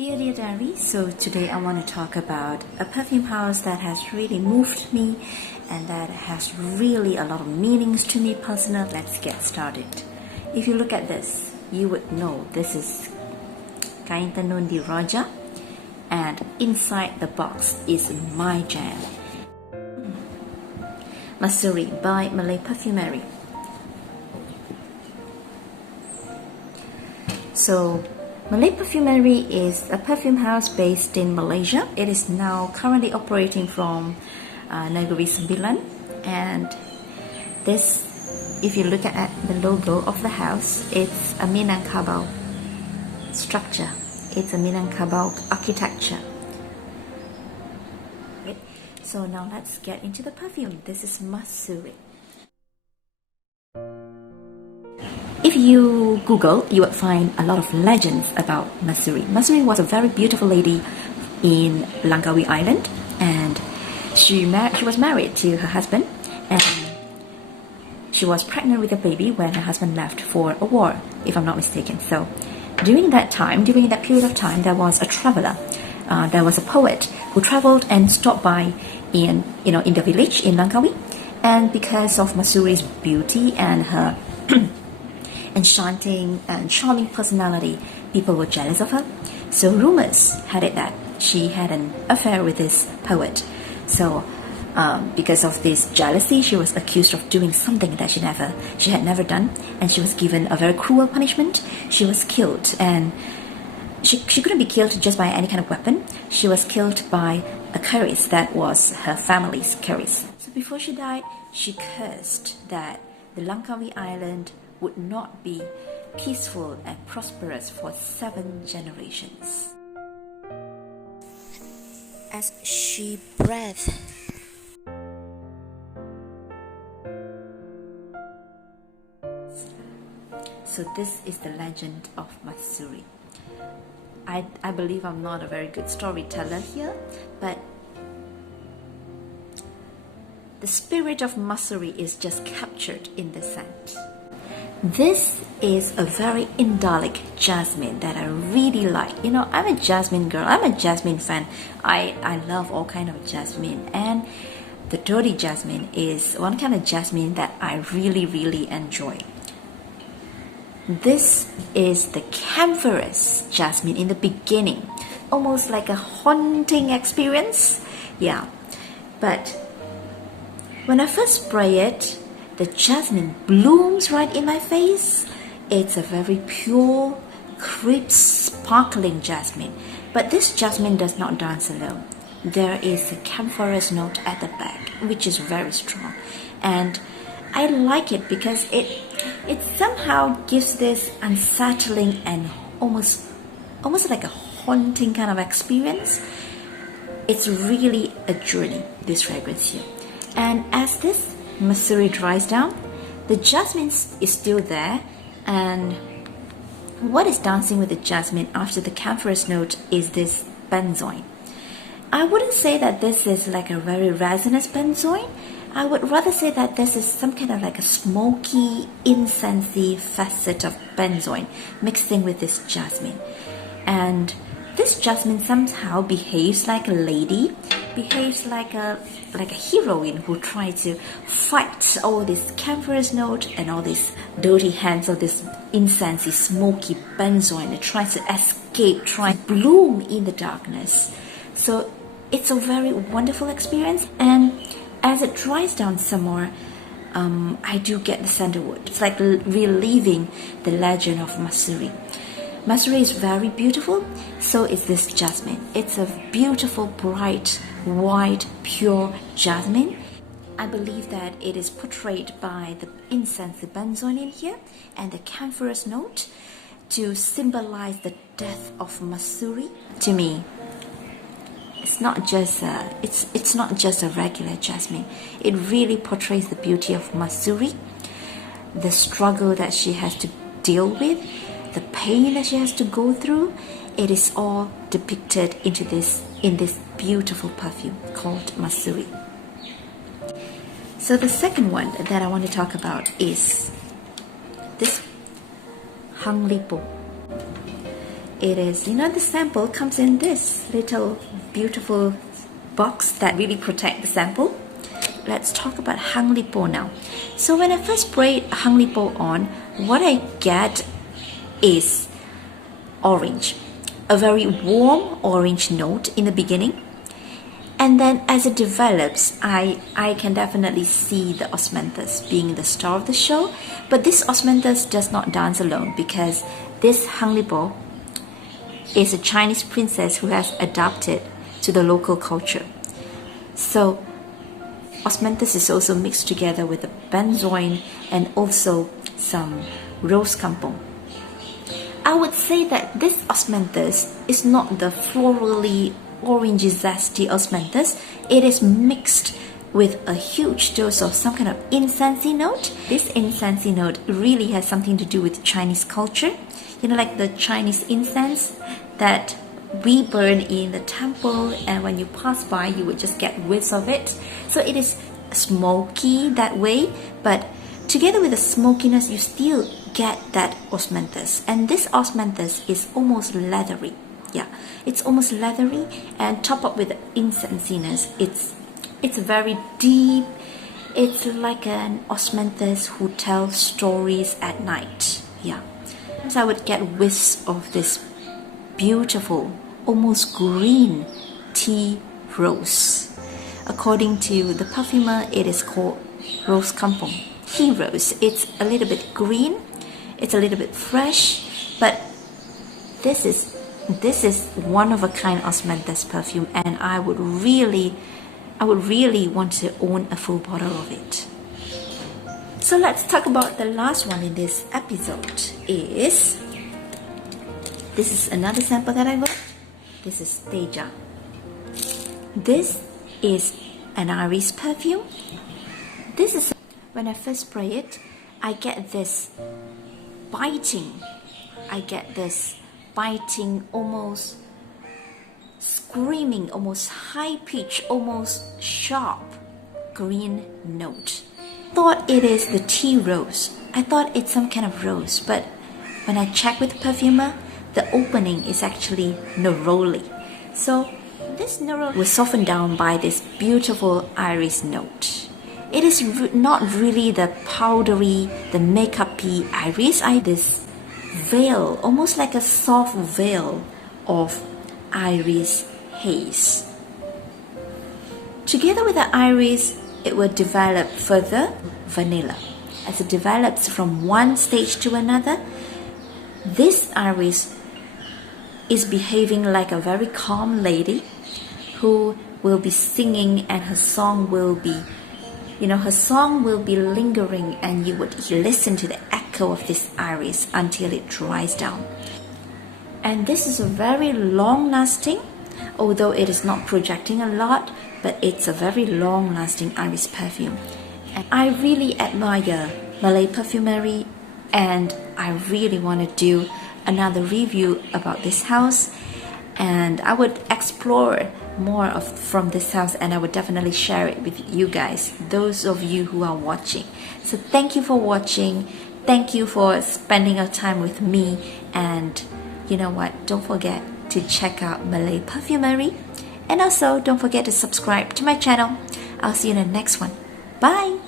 Dear Diary, so today I want to talk about a perfume house that has really moved me and that has really a lot of meanings to me personally. Let's get started. If you look at this, you would know this is Kain Tenun di Raja, and inside the box is my jam. Masuri by Malay Perfumerie. So Malay Perfumerie is a perfume house based in Malaysia. It is now currently operating from Negeri Sembilan, and this, if you look at the logo of the house, it's a Minangkabau structure. It's a Minangkabau architecture. Okay. So now let's get into the perfume. This is Masuri. If you Google, you would find a lot of legends about Masuri. Masuri was a very beautiful lady in Langkawi Island, and she was married to her husband, and she was pregnant with a baby when her husband left for a war, if I'm not mistaken. So during that period of time, there was a traveler, there was a poet who traveled and stopped by in the village in Langkawi, and because of Masuri's beauty and her enchanting and charming personality, people were jealous of her. So rumors had it that she had an affair with this poet. So because of this jealousy, she was accused of doing something that she had never done, and she was given a very cruel punishment. She was killed, and she couldn't be killed just by any kind of weapon. She was killed by a curse that was her family's curse. So before she died, she cursed that the Langkawi Island would not be peaceful and prosperous for 7 generations. As she breathed, so this is the legend of Masuri. I believe I'm not a very good storyteller here, but the spirit of Masuri is just captured in the scent. This is a very indolic jasmine that I really like. I'm a jasmine girl. I'm a jasmine fan. I love all kind of jasmine, and the dirty jasmine is one kind of jasmine that I really, really enjoy. This is the camphorous jasmine in the beginning, almost like a haunting experience. Yeah, but when I first spray it, the jasmine blooms right in my face. It's a very pure, crisp, sparkling jasmine. But this jasmine does not dance alone. There is a camphorous note at the back, which is very strong. And I like it because it somehow gives this unsettling and almost like a haunting kind of experience. It's really a journey, this fragrance here. And as this Masuri dries down, the jasmine is still there, and what is dancing with the jasmine after the camphorous note is this benzoin. I wouldn't say that this is like a very resinous benzoin. I would rather say that this is some kind of like a smoky, incensey facet of benzoin mixed in with this jasmine. And this jasmine somehow behaves like a lady, behaves like a heroine who tries to fight all this camphorous note and all these dirty hands of this incensey, smoky benzoin, and tries to escape, try to bloom in the darkness. So it's a very wonderful experience, and as it dries down some more, I do get the sandalwood. It's like reliving the legend of Masuri. Masuri is very beautiful, so is this jasmine. It's a beautiful, bright, white, pure jasmine. I believe that it is portrayed by the incense, the benzoin in here, and the camphorous note to symbolize the death of Masuri. To me, it's not just a regular jasmine. It really portrays the beauty of Masuri, the struggle that she has to deal with, the pain that she has to go through. It is all depicted in this beautiful perfume called Masuri. So the second one that I want to talk about is this Hang Lipo. it is, the sample comes in this little beautiful box that really protect the sample. Let's talk about Hang Lipo now. So when I first sprayed Hang Lipo on, what I get is orange, a very warm orange note in the beginning. And then as it develops, I can definitely see the osmanthus being the star of the show. But this osmanthus does not dance alone, because this Hang Lipo is a Chinese princess who has adapted to the local culture. So osmanthus is also mixed together with the benzoin and also some rose kampong. I would say that this osmanthus is not the florally orangey zesty osmanthus. It is mixed with a huge dose of some kind of incensey note. This incensey note really has something to do with Chinese culture. Like the Chinese incense that we burn in the temple, and when you pass by you would just get whiffs of it. So it is smoky that way, but together with the smokiness you still get that osmanthus. And this osmanthus is almost leathery. Yeah, it's almost leathery, and top up with the incensiness. It's very deep. It's like an osmanthus who tells stories at night. Yeah, so I would get whiffs of this beautiful, almost green tea rose. According to the perfumer, it is called rose kampong, tea rose. It's a little bit green, it's a little bit fresh, but this is one of a kind osmanthus perfume, and I would really want to own a full bottle of it. So let's talk about the last one in this episode. This is another sample that I got. This is Teja. This is an iris perfume. This is, when I first spray it, I get this biting, almost screaming, almost high pitch, almost sharp green note. Thought it is the tea rose. I thought it's some kind of rose, but when I checked with the perfumer, the opening is actually neroli. So this neroli was softened down by this beautiful iris note. It is not really the powdery, the makeup-y iris. This veil, almost like a soft veil of iris haze. Together with the iris, it will develop further vanilla. As it develops from one stage to another, this iris is behaving like a very calm lady who will be singing, and her song will be lingering, and you would listen to the echo of this iris until it dries down. And this is a very long lasting, although it is not projecting a lot, but it's a very long lasting iris perfume. And I really admire Malay Perfumerie, and I really want to do another review about this house, and I would explore more from this house, and I would definitely share it with you guys, those of you who are watching. So thank you for watching, thank you for spending your time with me, and you know what, don't forget to check out Malay Perfumerie, and also don't forget to subscribe to my channel. I'll see you in the next one. Bye.